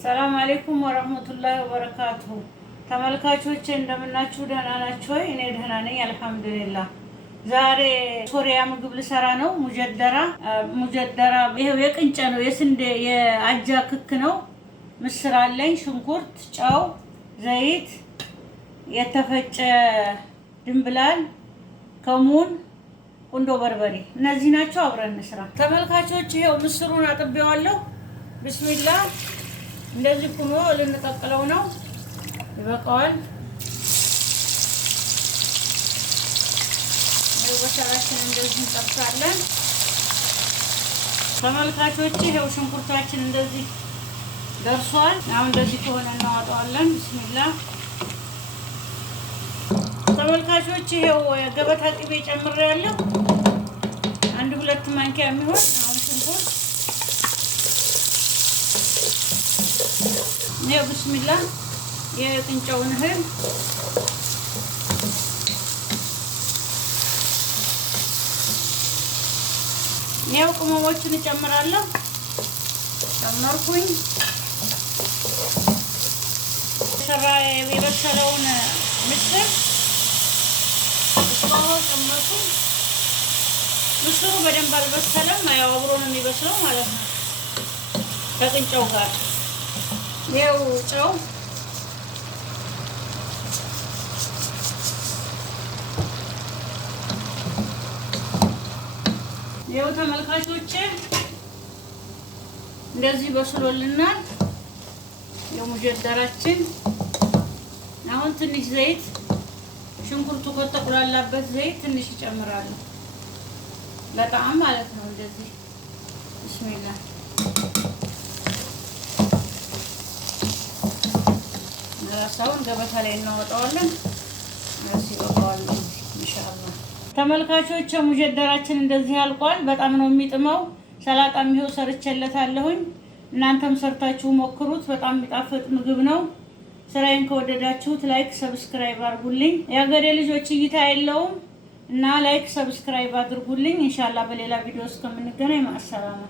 ሰላም አለይኩም ወራህመቱላሂ ወበረካቱሁ። ተመልካቾቼ እንደምናችሁ ደህና ናችሁ ወይ? እኔ ደህና ነኝ አልሐምዱሊላህ። ዛሬ ሶሪያ ምግብ ልሰራ ነው። ሙጀደራ ይሄው የቅንጨ ነው፣ የስንዴ የአጃ ክክ ነው። ምስር አለኝ፣ ሽንኩርት፣ ጨው፣ ዘይት፣ የተፈጨ ድንብላል፣ ከሙን፣ ቁንዶ በርበሬ እነዚህ ናቸው። አብረን እንስራ። ተመልካቾች ይሄው ምስሩን አጥቤዋለሁ። ቢስሚላህ እንደዚህ ሆኖ ልንቀቅለው ነው። ይበቃዋል። በሰራችን እንደዚህ እንጠብሳለን። ተመልካቾች ይሄው ሽንኩርታችን እንደዚህ ደርሷል። አሁን እንደዚህ ከሆነ እናወጣዋለን። ቢስሚላህ ተመልካቾች ይሄው ገበታ ቅቤ ጨምሬያለሁ። 1-2 ማንኪያ የሚሆን አሁን ሽንኩርት ነው። ቢስሚላህ የቅንጨውን እህል ነው። ቅመሞችን እጨምራለሁ። ጨመርኩኝ። ሰራ የበሰለውን ምስር እስካሁን ጨመርኩ። ምስሩ በደንብ አልበሰለም፣ ያው አብሮ ነው የሚበስለው ማለት ነው ከቅንጨው ጋር። ይኸው ጨው፣ ይኸው ተመልካቾቼ እንደዚህ በስሎልናል። የሙጀደራችን አሁን ትንሽ ዘይት፣ ሽንኩርቱ ከተቁላላበት ዘይት ትንሽ ይጨምራሉ ለጣዕም ማለት ነው። እንደዚህ ቢስሚላህ ራሳውን ገበታ ላይ እናወጣዋለን። እዚህ በቃዋል ኢንሻአላህ። ተመልካቾች ሙጀደራችን እንደዚህ አልቋል። በጣም ነው የሚጥመው። ሰላጣም ይሄው ሰርቼለታለሁኝ። እናንተም ሰርታችሁ ሞክሩት። በጣም የሚጣፍጥ ምግብ ነው። ስራዬን ከወደዳችሁት ላይክ፣ ሰብስክራይብ አድርጉልኝ። የሀገሬ ልጆች እይታ የለውም እና ላይክ፣ ሰብስክራይብ አድርጉልኝ። ኢንሻአላህ በሌላ ቪዲዮ እስከምንገናኝ ማሰላማ